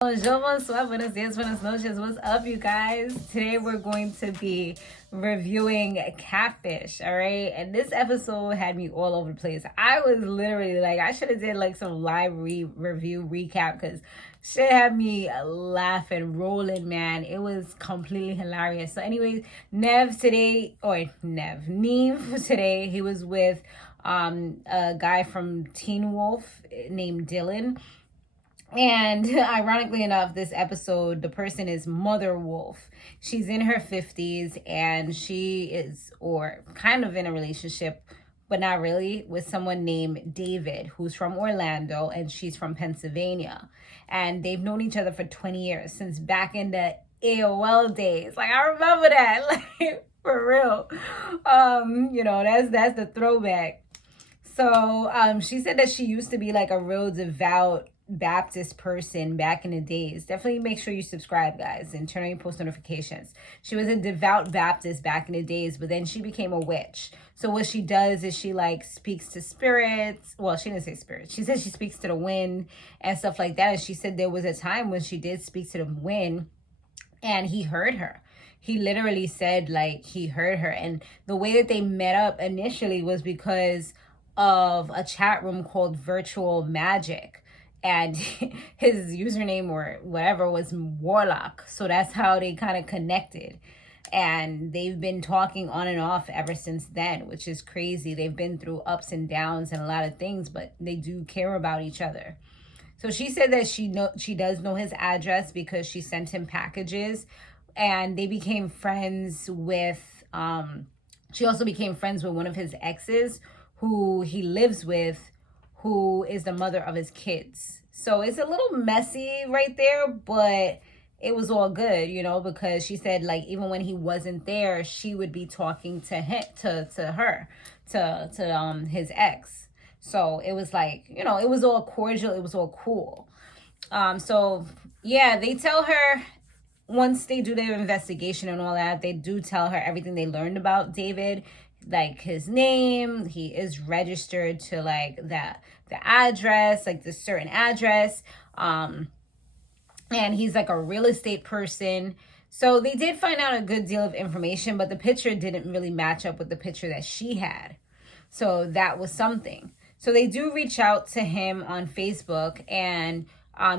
Bonjour, bonsoir, buenos dias, buenas noches. What's up, you guys? Today we're going to be reviewing Catfish, all right? And this episode had me all over the place. I was literally like, I should have did like some live review recap because shit had me laughing, rolling, man. It was completely hilarious. So anyways, Neve today, he was with a guy from Teenwolf named Dylan. And ironically enough, this episode, the person is Motherwolff. She's in her 50s and she is, or kind of in a relationship, but not really, with someone named David, who's from Orlando and she's from Pennsylvania. And they've known each other for 20 years, since back in the AOL days. Like, I remember that, like, for real. That's the throwback. So she said that she used to be like a real devout Baptist person back in the days. Definitely make sure you subscribe, guys, and turn on your post notifications. She was a devout Baptist back in the days, but then she became a witch. So what she does is she like speaks to spirits. Well, she didn't say spirits. She said she speaks to the wind and stuff like that. And she said there was a time when she did speak to the wind and he heard her. He literally said like he heard her. And the way that they met up initially was because of a chat room called Virtual Magic. And his username or whatever was Warlock. So that's how they kind of connected. And they've been talking on and off ever since then, which is crazy. They've been through ups and downs and a lot of things, but they do care about each other. So she said that she does know his address because she sent him packages, and they became friends with, she also became friends with one of his exes who he lives with, who is the mother of his kids. So it's a little messy right there, but it was all good, because she said like even when he wasn't there, she would be talking to him, to his ex. So it was like, it was all cordial, it was all cool. So yeah, they tell her, once they do their investigation and all that, they do tell her everything they learned about David, like his name. He is registered to like the address, like the certain address, and he's like a real estate person. So they did find out a good deal of information, but the picture didn't really match up with the picture that she had. So that was something. So they do reach out to him on Facebook, and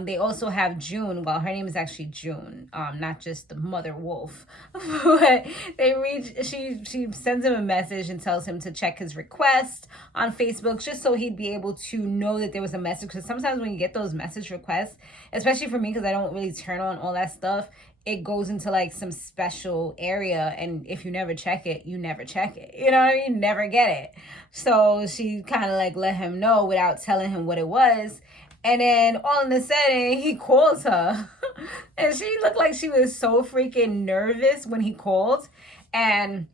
they also have June. Well, her name is actually June, not just the Motherwolff. But she sends him a message and tells him to check his request on Facebook, just so he'd be able to know that there was a message. Because sometimes when you get those message requests, especially for me, because I don't really turn on all that stuff, it goes into like some special area, and if you never check it, you never check it. You know what I mean? Never get it. So she kind of like let him know without telling him what it was. And then all of a sudden, he calls her. And she looked like she was so freaking nervous when he called. And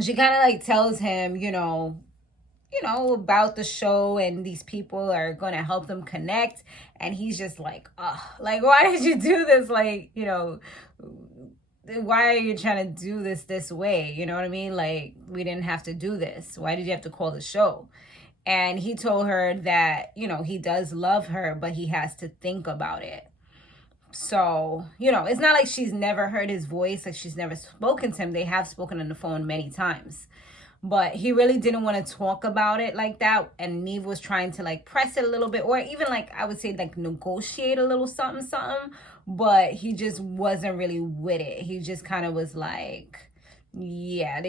she kind of like tells him, about the show, and these people are going to help them connect. And he's just like, like, why did you do this? Like, why are you trying to do this way? You know what I mean? Like, we didn't have to do this. Why did you have to call the show? And he told her that, he does love her, but he has to think about it. So, it's not like she's never heard his voice, like she's never spoken to him. They have spoken on the phone many times. But he really didn't want to talk about it like that. And Neve was trying to like press it a little bit, or even like, I would say like negotiate a little something. But he just wasn't really with it. He just kind of was like, yeah,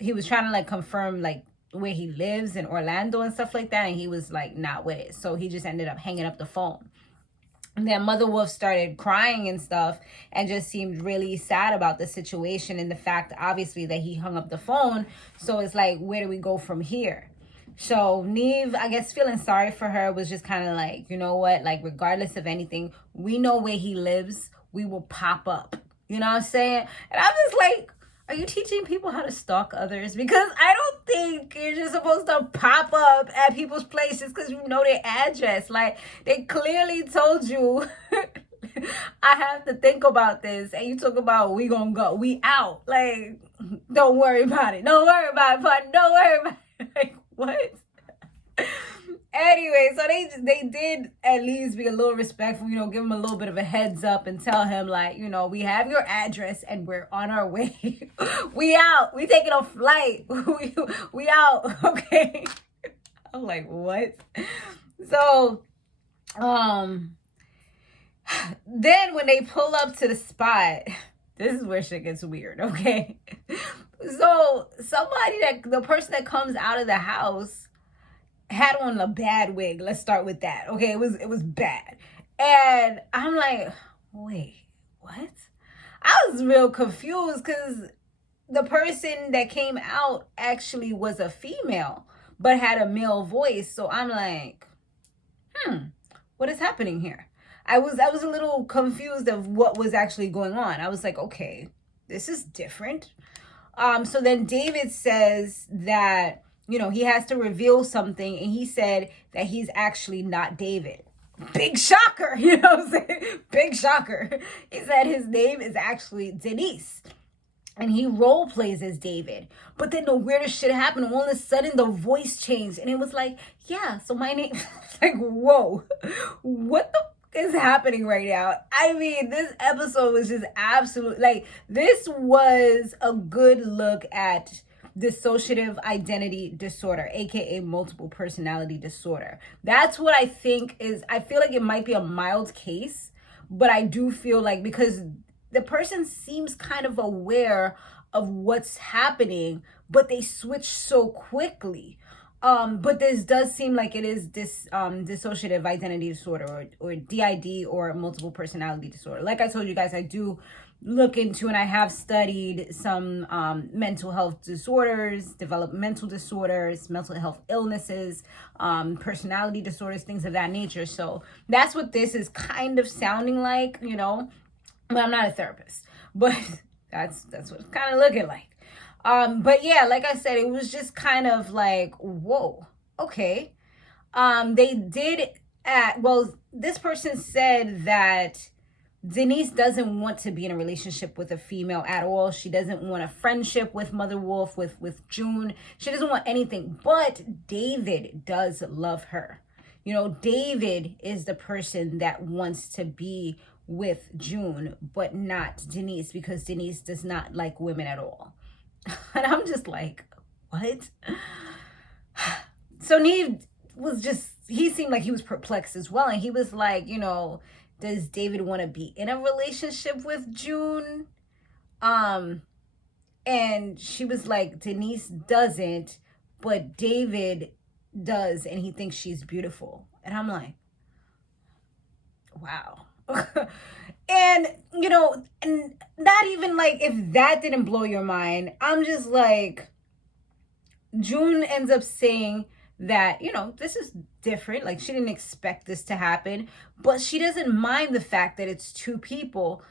he was trying to like confirm like where he lives in Orlando and stuff like that, and he was like not with it. So he just ended up hanging up the phone. And then Motherwolff started crying and stuff, and just seemed really sad about the situation and the fact, obviously, that he hung up the phone. So it's like, where do we go from here? So Neve, I guess feeling sorry for her, was just kind of like, you know what, like regardless of anything, we know where he lives, we will pop up. You know what I'm saying? And I'm just like, are you teaching people how to stalk others? Because I don't think you're just supposed to pop up at people's places because you know their address. Like, they clearly told you, I have to think about this. And you talk about, we gonna go, we out. Like, don't worry about it. Don't worry about it, partner. Don't worry about it. Like, what? Anyway, so they did at least be a little respectful, give him a little bit of a heads up and tell him, like, we have your address and we're on our way. We out. We taking a flight. We out. Okay. I'm like, what? So, then when they pull up to the spot, this is where shit gets weird, okay? So the person that comes out of the house had on a bad wig. Let's start with that. Okay, it was bad. And I'm like, wait, what? I was real confused because the person that came out actually was a female, but had a male voice. So I'm like, what is happening here? I was a little confused of what was actually going on. I was like, okay, this is different. So then David says that, he has to reveal something. And he said that he's actually not David. Big shocker. You know what I'm saying? Big shocker. He said his name is actually Denise. And he role plays as David. But then the weirdest shit happened. All of a sudden, the voice changed. And it was like, yeah, so my name... like, whoa. What the is happening right now? I mean, this episode was just absolute. Like, this was a good look at dissociative identity disorder, aka multiple personality disorder. That's what I think is. I feel like it might be a mild case, but I do feel like, because the person seems kind of aware of what's happening, but they switch so quickly. But this does seem like it is this dissociative identity disorder, or DID, or multiple personality disorder. Like I told you guys, I do look into, and I have studied some mental health disorders, developmental disorders, mental health illnesses, personality disorders, things of that nature. So that's what this is kind of sounding like, But I'm not a therapist, but that's what it's kind of looking like. But yeah, like I said, it was just kind of like, whoa, okay. They did this person said that Denise doesn't want to be in a relationship with a female at all. She doesn't want a friendship with Motherwolff, with June. She doesn't want anything, but David does love her. David is the person that wants to be with June, but not Denise, because Denise does not like women at all. And I'm just like, what? So Neve he seemed like he was perplexed as well. And he was like, does David want to be in a relationship with June? And she was like, Denise doesn't, but David does, and he thinks she's beautiful. And I'm like, wow. And, and not even like, if that didn't blow your mind, I'm just like, June ends up saying that, this is different. Like, she didn't expect this to happen, but she doesn't mind the fact that it's two people.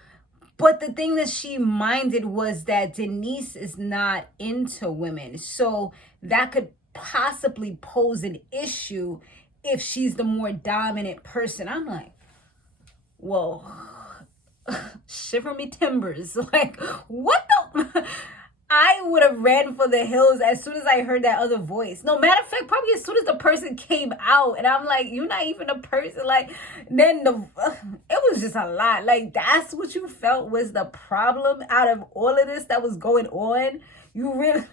But the thing that she minded was that Denise is not into women. So that could possibly pose an issue if she's the more dominant person. I'm like, whoa. Shiver me timbers. Like, what the... I would have ran for the hills as soon as I heard that other voice. No, matter of fact, probably as soon as the person came out, and I'm like, you're not even a person. Like, then it was just a lot. Like, that's what you felt was the problem out of all of this that was going on. You really,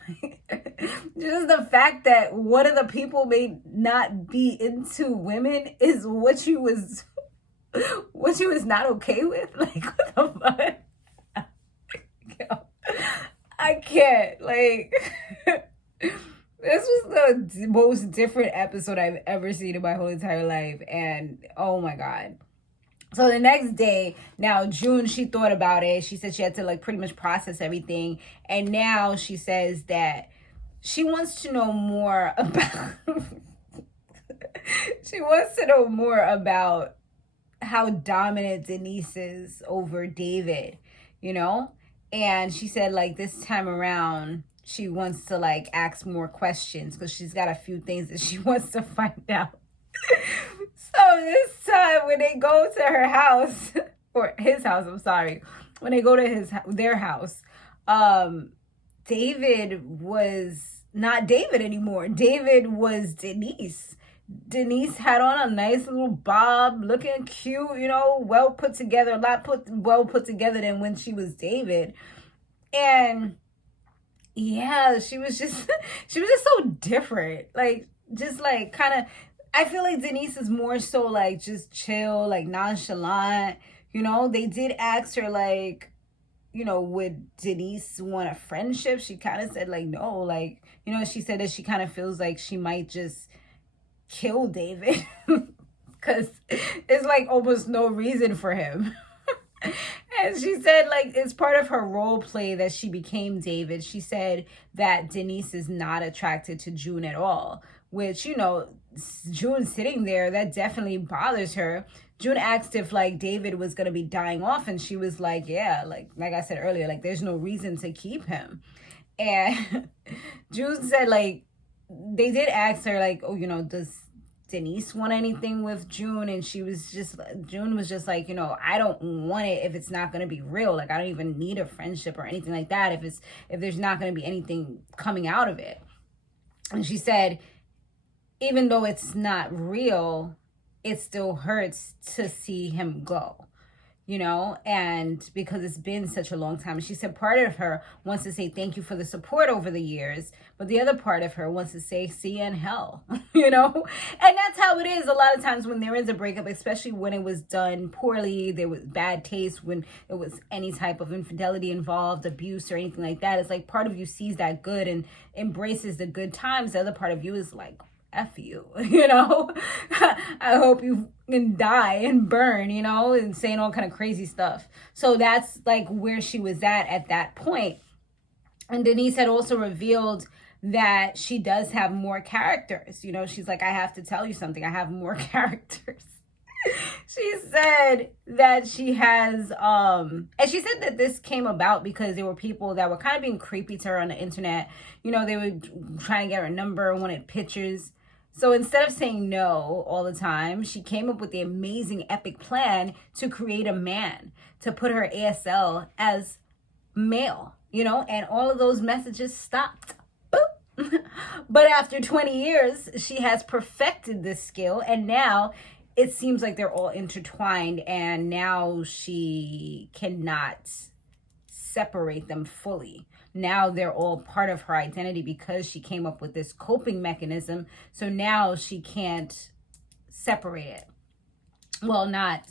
just the fact that one of the people may not be into women is what you was not okay with. Like, what the fuck? I can't. Like, this was the most different episode I've ever seen in my whole entire life. And oh my God. So the next day, now June, she thought about it. She said she had to like pretty much process everything. And now she says that she wants to know more about, she wants to know more about how dominant Denise is over David, And she said, like, this time around, she wants to, like, ask more questions because she's got a few things that she wants to find out. So this time, when they go to her house, or his house, I'm sorry, when they go to their house, David was not David anymore. David was Denise. Denise had on a nice little bob, looking cute, well put together, well put together than when she was David. And yeah, she was just she was just so different. Like, just like kind of, I feel like Denise is more so like just chill, like nonchalant. They did ask her like, would Denise want a friendship? She kind of said like no, like, she said that she kind of feels like she might just kill David because it's like almost no reason for him. And she said like it's part of her role play that she became David. She said that Denise is not attracted to June at all, which, June sitting there, that definitely bothers her. June asked if like David was going to be dying off, and she was like, yeah, like I said earlier, like there's no reason to keep him. And June said like they did ask her like, oh, does Denise want anything with June? And June was just like, I don't want it if it's not going to be real. Like, I don't even need a friendship or anything like that if there's not going to be anything coming out of it. And she said, even though it's not real, it still hurts to see him go, and because it's been such a long time. She said part of her wants to say thank you for the support over the years, but the other part of her wants to say see you in hell, and that's how it is a lot of times when there is a breakup, especially when it was done poorly, there was bad taste, when it was any type of infidelity involved, abuse or anything like that. It's like part of you sees that good and embraces the good times. The other part of you is like, F you, I hope you can die and burn, and saying all kind of crazy stuff. So that's like where she was at that point. And Denise had also revealed that she does have more characters. She's like, I have to tell you something. I have more characters. She said that she has, and she said that this came about because there were people that were kind of being creepy to her on the internet. They were trying to get her number, wanted pictures. So instead of saying no all the time, she came up with the amazing epic plan to create a man, to put her ASL as male, and all of those messages stopped. Boop. But after 20 years, she has perfected this skill, and now it seems like they're all intertwined, and now she cannot separate them fully. Now they're all part of her identity because she came up with this coping mechanism. So now she can't separate it. Well, not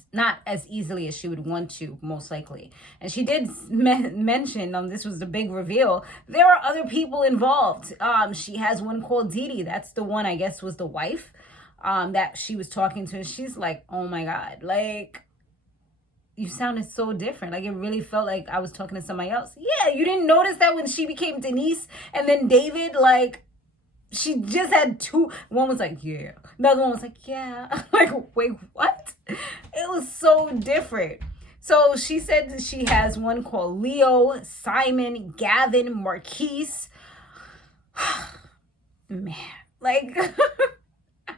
as easily as she would want to, most likely. And she did mention, this was the big reveal, there are other people involved. She has one called Dee. That's the one, I guess, was the wife that she was talking to. And she's like, oh my God, like, you sounded so different. Like, it really felt like I was talking to somebody else. Yeah, you didn't notice that when she became Denise and then David, like, she just had two. One was like, yeah. The other one was like, yeah. Like, wait, what? It was so different. So she said that she has one called Leo, Simon, Gavin, Marquise. Man, like...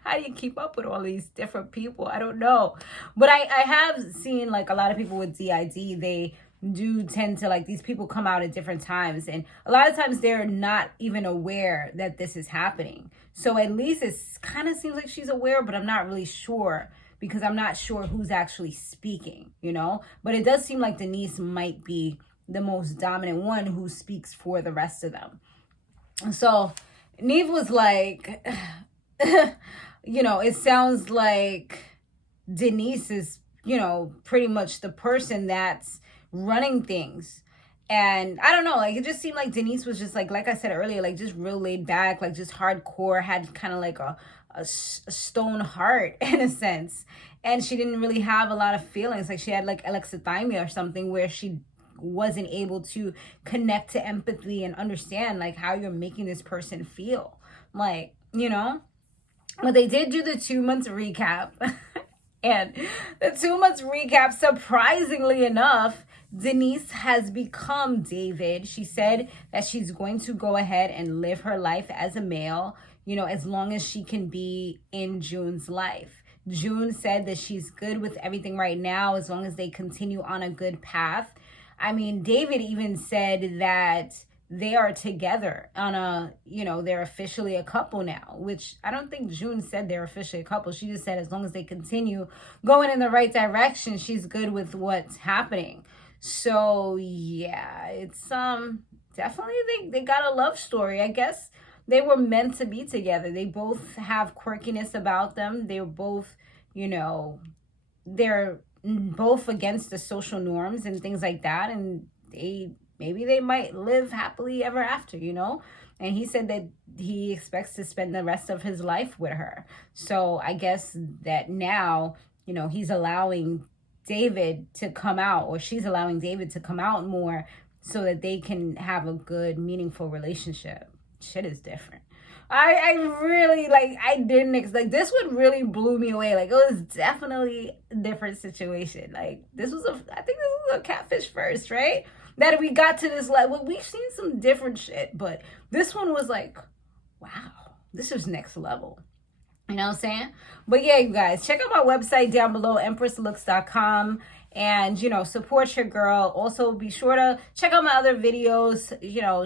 How do you keep up with all these different people? I don't know. But I have seen like a lot of people with DID, they do tend to like, these people come out at different times. And a lot of times they're not even aware that this is happening. So at least it kind of seems like she's aware, but I'm not really sure because I'm not sure who's actually speaking, But it does seem like Denise might be the most dominant one who speaks for the rest of them. So Neve was like... it sounds like Denise is, pretty much the person that's running things. And I don't know, like, it just seemed like Denise was just like I said earlier, like just real laid back, like just hardcore, had kind of like a stone heart in a sense. And she didn't really have a lot of feelings. Like she had like alexithymia or something where she wasn't able to connect to empathy and understand like how you're making this person feel. Like, But they did do the 2 months recap. And the 2 months recap, surprisingly enough, Denise has become David. She said that she's going to go ahead and live her life as a male, as long as she can be in June's life. June said that she's good with everything right now as long as they continue on a good path. I mean, David even said that they are together on a, they're officially a couple now, which I don't think June said they're officially a couple. She just said as long as they continue going in the right direction, she's good with what's happening. So yeah, it's definitely they got a love story. I guess they were meant to be together. They both have quirkiness about them. They're both, they're both against the social norms and things like that, and maybe they might live happily ever after, and he said that he expects to spend the rest of his life with her. So I guess that now, he's allowing David to come out, or she's allowing David to come out more so that they can have a good, meaningful relationship. Shit is different. I really, I didn't expect, this one really blew me away. It was definitely a different situation. I think this was a Catfish first, right? That we got to this level. We've seen some different shit, but this one was wow, this is next level. You know what I'm saying? But yeah, you guys, check out my website down below, empresslooks.com. And, support your girl. Also, be sure to check out my other videos,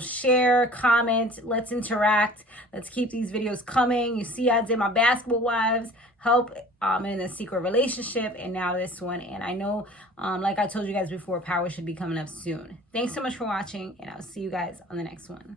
share, comment, let's interact. Let's keep these videos coming. You see, I did my basketball wives, help in a secret relationship, and now this one. And I know, like I told you guys before, power should be coming up soon. Thanks so much for watching, and I'll see you guys on the next one.